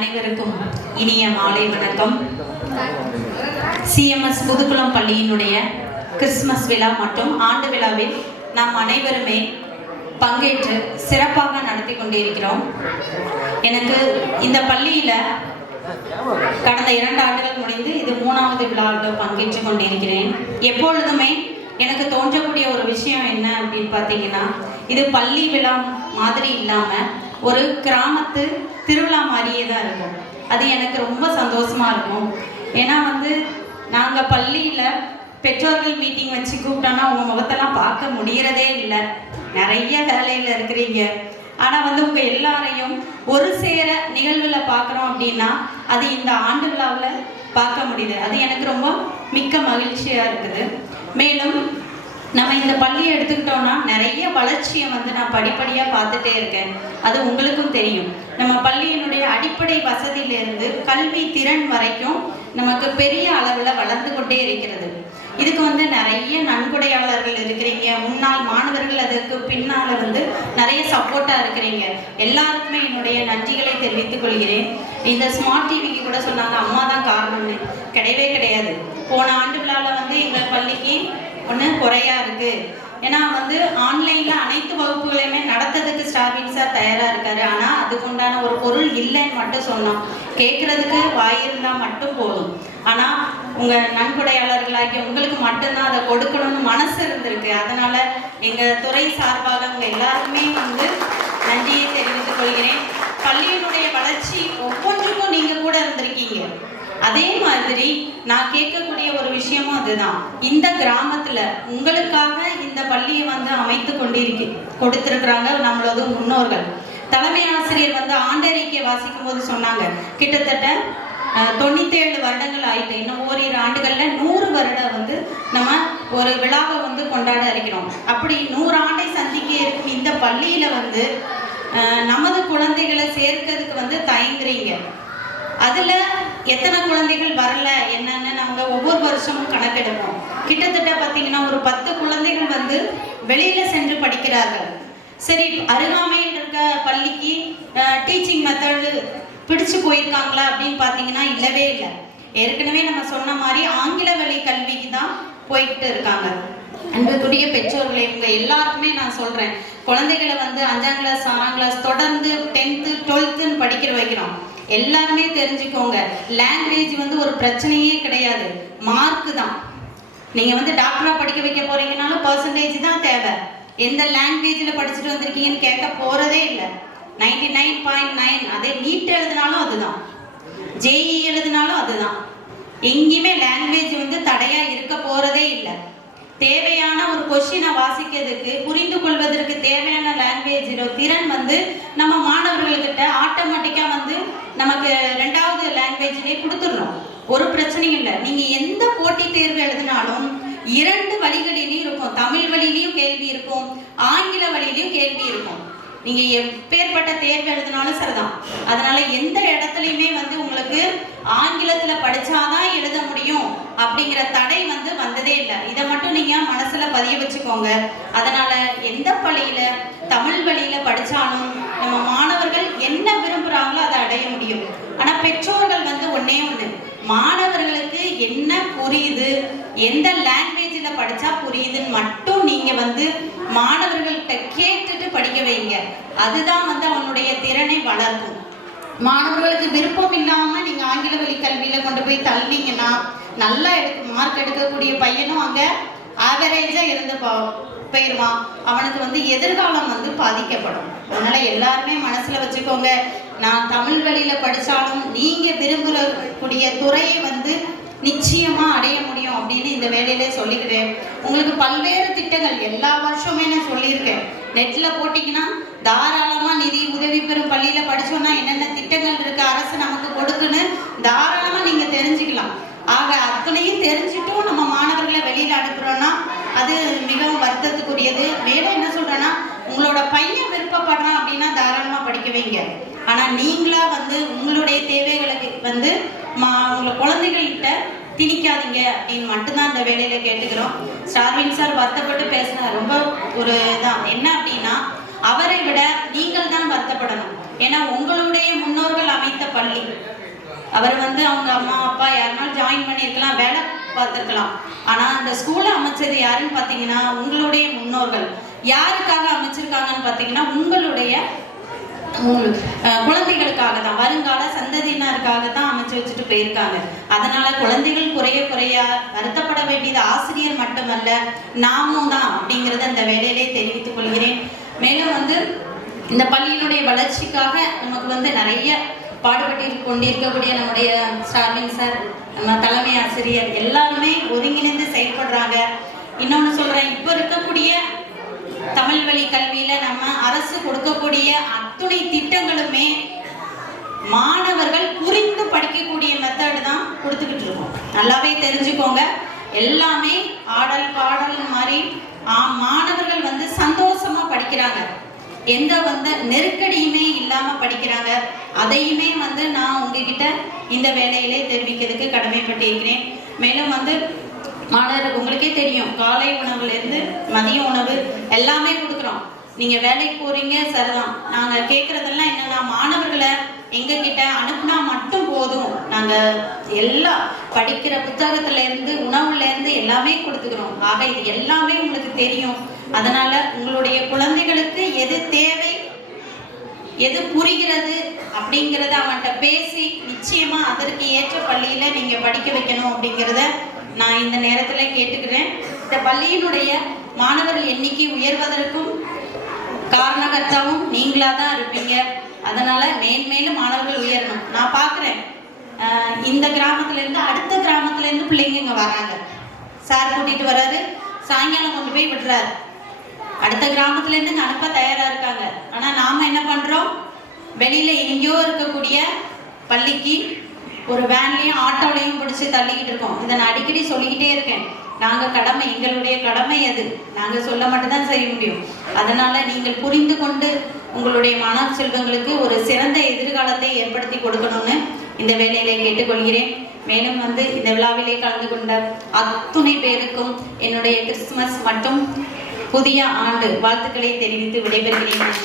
அனைவருக்கும் இனிய மாலை வணக்கம். சிஎம்எஸ் புதுக்குளம் பள்ளியினுடைய கிறிஸ்துமஸ் விழா மற்றும் ஆண்டு விழாவில் நாம் அனைவருமே பங்கேற்று சிறப்பாக நடத்தி கொண்டிருக்கிறோம். எனக்கு இந்த பள்ளியில் கடந்த 2 ஆண்டுகள் முடிந்து இது 3வது விழாவில் பங்கேற்று கொண்டிருக்கிறேன். எப்பொழுதுமே எனக்கு தோன்றக்கூடிய ஒரு விஷயம் என்ன அப்படின்னு பார்த்தீங்கன்னா, இது பள்ளி விழா மாதிரி இல்லாமல் ஒரு கிராமத்து திருவிழா மாதிரியே தான் இருக்கும். அது எனக்கு ரொம்ப சந்தோஷமாக இருக்கும். ஏன்னா நாங்கள் பள்ளியில் பெற்றோர்கள் மீட்டிங் வச்சு கூப்பிட்டோன்னா உங்கள் முகத்தெல்லாம் பார்க்க முடிகிறதே இல்லை. நிறைய வேலையில் இருக்கிறீங்க. ஆனால் உங்கள் எல்லாரையும் ஒரு சேர நிகழ்வில் பார்க்குறோம் அப்படின்னா அது இந்த ஆண்டு விழாவில் பார்க்க முடியுது. அது எனக்கு ரொம்ப மிக்க மகிழ்ச்சியாக இருக்குது. மேலும் நம்ம இந்த பள்ளியை எடுத்துக்கிட்டோம்னா நிறைய வளர்ச்சியை நான் படிப்படியாக பார்த்துட்டே இருக்கேன். அது உங்களுக்கும் தெரியும். நம்ம பள்ளியினுடைய அடிப்படை வசதியிலிருந்து கல்வி திறன் வரைக்கும் நமக்கு பெரிய அளவில் வளர்ந்து கொண்டே இருக்கிறது. இதுக்கு நிறைய நன்கொடையாளர்கள் இருக்கிறீங்க, முன்னாள் மாணவர்கள் அதுக்கு பின்னால் நிறைய சப்போர்ட்டாக இருக்கிறீங்க. எல்லாருக்குமே என்னுடைய நன்றிகளை தெரிவித்துக் கொள்கிறேன். இந்த ஸ்மார்ட் டிவிக்கு கூட சொன்னாங்க அம்மா தான் காரணம்னு. கிடையவே கிடையாது. போன ஆண்டு விழாவில் எங்கள் பள்ளிக்கு ஒன்று குறையா இருக்குது. ஏன்னா ஆன்லைனில் அனைத்து வகுப்புகளையுமே நடத்துறதுக்கு ஸ்டார்வின் சார் தயாராக இருக்காரு. ஆனால் அதுக்கு உண்டான ஒரு பொருள் இல்லைன்னு மட்டும் சொன்னோம். கேட்குறதுக்கு வாயிருந்தால் மட்டும் போதும். ஆனால் உங்கள் நன்கொடையாளர்களாகி உங்களுக்கு மட்டும்தான் அதை கொடுக்கணும்னு மனசு இருந்திருக்கு. அதனால் எங்கள் துறை சார்பாக உங்கள் எல்லாருக்குமே நன்றியை தெரிவித்துக் கொள்கிறேன். பள்ளியினுடைய வளர்ச்சி ஒவ்வொன்றுக்கும் நீங்கள் கூட இருந்திருக்கீங்க. அதே மாதிரி நான் கேட்கக்கூடிய ஒரு விஷயமும் அதுதான். இந்த கிராமத்தில் உங்களுக்காக இந்த பள்ளியை அமைத்து கொடுத்திருக்கிறாங்க நம்மளோட முன்னோர்கள். தலைமை ஆசிரியர் ஆண்டறிக்கை வாசிக்கும் போது சொன்னாங்க, கிட்டத்தட்ட 97 வருடங்கள் ஆயிட்டு. இன்னும் ஓரிரு ஆண்டுகளில் 100 வருடம் நம்ம ஒரு விழாவை கொண்டாட இருக்கிறோம். அப்படி 100 ஆண்டை சந்திக்க இருக்கும் இந்த பள்ளியில் நமது குழந்தைகளை சேர்க்கிறதுக்கு தயங்குறீங்க. அதில் எத்தனை குழந்தைகள் வரல என்னன்னு நாங்கள் ஒவ்வொரு வருஷமும் கணக்கெடுப்போம். கிட்டத்தட்ட பார்த்தீங்கன்னா ஒரு 10 குழந்தைகள் வெளியில் சென்று படிக்கிறார்கள். சரி, அருகாமையில் இருக்க பள்ளிக்கு டீச்சிங் மெத்தடு பிடிச்சு போயிருக்காங்களா அப்படின்னு பார்த்தீங்கன்னா இல்லவே இல்லை. ஏற்கனவே நம்ம சொன்ன மாதிரி ஆங்கில வழி கல்விக்கு தான் போய்கிட்டு இருக்காங்க. அன்புக்குரிய பெற்றோர்களை உங்கள் எல்லாருக்குமே நான் சொல்கிறேன், குழந்தைகளை 5ஆம் கிளாஸ் 6ஆம் கிளாஸ் தொடர்ந்து 10th 12th படிக்கிற வைக்கிறோம். எல்லாருமே தெரிஞ்சுக்கோங்க, லாங்குவேஜ் ஒரு பிரச்சனையே கிடையாது, மார்க்கு தான். நீங்கள் டாக்டராக படிக்க வைக்க போகிறீங்கனாலும் பர்சன்டேஜ் தான் தேவை. எந்த லாங்குவேஜில் படிச்சுட்டு வந்திருக்கீங்கன்னு கேட்க போகிறதே இல்லை. 99.9. அதே நீட் எழுதினாலும் அதுதான், ஜேஇ எழுதினாலும் அதுதான். எங்கேயுமே லாங்குவேஜ் தடையாக இருக்க போகிறதே இல்லை. தேவையான ஒரு கொஸ்டினை வாசிக்கிறதுக்கு புரிந்து கொள்வதற்கு தேவையான லாங்குவேஜ் திறன் நம்ம மாணவர்கள்கிட்ட ஆட்டோமேட்டிக்காக நமக்கு 2வது லாங்குவேஜ்லேயே கொடுத்துடுறோம். ஒரு பிரச்சனையும் இல்லை. நீங்கள் எந்த போட்டித் தேர்வு எழுதினாலும் 2 வழிகளிலையும் இருக்கும். தமிழ் வழியிலையும் கேள்வி இருக்கும், ஆங்கில வழியிலையும் கேள்வி இருக்கும். நீங்கள் எப்பேற்பட்ட தேர்வு எழுதினாலும் சரிதான். அதனால எந்த இடத்துலையுமே உங்களுக்கு ஆங்கிலத்தில் படித்தாதான் எழுத முடியும் அப்படிங்கிற தடை வந்ததே இல்லை. இதை மட்டும் நீங்கள் மனசில் பதிய வச்சுக்கோங்க. அதனால் எந்த பள்ளியில் தமிழ் வழியில் படித்தாலும் நம்ம மாணவர்கள் என்ன விரும்புகிறாங்களோ அதை அடைய முடியும். ஆனால் பெற்றோர்கள் ஒன்றே ஒன்று, மாணவர்களுக்கு என்ன புரியுது, எந்த லாங்குவேஜில் படித்தா புரியுதுன்னு மட்டும் நீங்கள் மாணவர்கள்கிட்ட கேட்டுட்டு படிக்க வைங்க. அதுதான் அவனுடைய திறனை வளர்க்கும். மாணவர்களுக்கு விருப்பம் இல்லாமல் நீங்கள் ஆங்கில வழி கல்வியில் கொண்டு போய் தள்ளிங்கன்னா நல்லா மார்க் எடுக்கக்கூடிய பையனும் அங்கே ஆவரேஜாக இருந்து போயிடுவான். அவனுக்கு எதிர்காலம் பாதிக்கப்படும். அதனால் எல்லாருமே மனசில் வச்சுக்கோங்க, நான் தமிழ் வழியில் படித்தாலும் நீங்கள் விரும்பக்கூடிய துறையை நிச்சயமாக அடைய முடியும் அப்படின்னு இந்த வேலையிலே சொல்லிக்கிறேன். உங்களுக்கு பல்வேறு திட்டங்கள் எல்லா வருஷமே நான் சொல்லியிருக்கேன். நெட்டில் போட்டிங்கன்னா தாராளமாக நிதி உதவி பெறும் பள்ளியில் படித்தோன்னா என்னென்ன திட்டங்கள் இருக்குது அரசு நமக்கு கொடுக்குன்னு தாராளமாக நீங்கள் தெரிஞ்சுக்கலாம். ஆக அத்தனையும் தெரிஞ்சுட்டும் நம்ம மாணவர்களை வெளியில் அனுப்புகிறோன்னா அது மிகவும் வருத்தத்துக்குரியது. மேலும் என்ன சொல்கிறேன்னா, உங்களோட பையன் விருப்பப்படுறான் அப்படின்னா தாராளமாக படிக்க வைங்க. ஆனால் நீங்களாக உங்களுடைய தேவைகளுக்கு உங்களை குழந்தைகள்கிட்ட திணிக்காதீங்க அப்படின்னு மட்டும்தான் இந்த வேலையில கேட்டுக்கிறோம். ஸ்டார்வின் சார் வருத்தப்பட்டு பேசினார். ரொம்ப ஒரு இதான் என்ன அப்படின்னா, அவரை விட நீங்கள் தான் வருத்தப்படணும். ஏன்னா உங்களுடைய முன்னோர்கள் அமைத்த பள்ளி, அவர் வந்து அவங்க அம்மா அப்பா யாருனாலும் ஜாயின் பண்ணியிருக்கலாம், வேலை பார்த்துருக்கலாம். ஆனால் அந்த ஸ்கூலை அமைச்சது யாருன்னு பார்த்தீங்கன்னா உங்களுடைய முன்னோர்கள். யாருக்காக அமைச்சிருக்காங்கன்னு பார்த்தீங்கன்னா உங்களுடைய குழந்தைகளுக்காக தான், வருங்கால சந்ததியினருக்காக தான் அமைச்சு வச்சுட்டு போயிருக்காங்க. அதனால குழந்தைகள் குறைய வருத்தப்பட வேண்டியது ஆசிரியர் மட்டுமல்ல, நாமும் தான் அப்படிங்கிறத அந்த வேலையிலே தெரிவித்துக் கொள்கிறேன். மேலும் வந்து இந்த பள்ளியினுடைய வளர்ச்சிக்காக நமக்கு வந்து நிறைய பாடுபட்டு கொண்டிருக்கக்கூடிய நம்முடைய ஸ்டார்லின் சார், நம்ம தலைமை ஆசிரியர் எல்லாருமே ஒருங்கிணைந்து செயல்படுறாங்க. இன்னொன்று சொல்றேன், இப்போ இருக்கக்கூடிய தமிழ் வழி கல்வியில நம்ம அரசு கொடுக்கக்கூடிய அத்துணை திட்டங்களுமே மாணவர்கள் புரிந்து படிக்கக்கூடிய மெத்தட் தான் கொடுத்துக்கிட்டு இருக்கோம். நல்லாவே தெரிஞ்சுக்கோங்க. எல்லாமே ஆடல் பாடல் மாதிரி மாணவர்கள் வந்து சந்தோஷமா படிக்கிறாங்க. எந்த வந்து நெருக்கடியுமே இல்லாம படிக்கிறாங்க. அதையுமே வந்து நான் உங்ககிட்ட இந்த வேலையிலே தெரிவிக்கிறதுக்கு கடமைப்பட்டிருக்கிறேன். மேலும் வந்து மாணவர் உங்களுக்கே தெரியும், காலை உணவுலேருந்து மதிய உணவு எல்லாமே கொடுக்குறோம். நீங்கள் வேலைக்கு போகிறீங்க சரிதான். நாங்கள் கேட்குறதெல்லாம் என்னென்னா, மாணவர்களை எங்ககிட்ட அனுப்புனா மட்டும் போதும், நாங்கள் எல்லா படிக்கிற புத்தகத்துலேருந்து உணவுலேருந்து எல்லாமே கொடுத்துக்கிறோம். ஆக இது எல்லாமே உங்களுக்கு தெரியும். அதனால் உங்களுடைய குழந்தைகளுக்கு எது தேவை, எது புரிகிறது அப்படிங்கிறத அவன்கிட்ட பேசி நிச்சயமாக அதற்கு ஏற்ற பள்ளியில் நீங்கள் படிக்க வைக்கணும் அப்படிங்கிறத நான் இந்த நேரத்தில் கேட்டுக்கிறேன். இந்த பள்ளியினுடைய மாணவர்கள் எண்ணிக்கை உயர்வதற்கும் காரணகர்த்தாவும் நீங்களாக தான் இருப்பீங்க. அதனால் மேன்மேலும் மாணவர்கள் உயரணும். நான் பார்க்குறேன், இந்த கிராமத்துலேருந்து அடுத்த கிராமத்துலேருந்து பிள்ளைங்க இங்கே வராங்க. சார் கூட்டிகிட்டு வர்றாரு, சாயங்காலம் கொண்டு போய் விடுறாரு. அடுத்த கிராமத்துலேருந்து இங்கே அனுப்ப தயாராக இருக்காங்க. ஆனால் நாம் என்ன பண்ணுறோம், வெளியில் எங்கேயோ இருக்கக்கூடிய பள்ளிக்கு ஒரு வேன்லையும் ஆட்டோலையும் பிடிச்சி தள்ளிக்கிட்டு இருக்கோம். இதை நான் அடிக்கடி சொல்லிக்கிட்டே இருக்கேன். நாங்கள் கடமை, எங்களுடைய கடமை அது, நாங்கள் சொல்ல மட்டும்தான் செய்ய முடியும். அதனால் நீங்கள் புரிந்து கொண்டு உங்களுடைய மாணவ செல்வங்களுக்கு ஒரு சிறந்த எதிர்காலத்தை ஏற்படுத்தி கொடுக்கணும்னு இந்த வேலையிலே கேட்டுக்கொள்கிறேன். மேலும் வந்து இந்த விழாவிலே கலந்து கொண்ட அத்துணை பேருக்கும் என்னுடைய கிறிஸ்துமஸ் மற்றும் புதிய ஆண்டு வாழ்த்துக்களை தெரிவித்து விடைபெறுகிறேன்.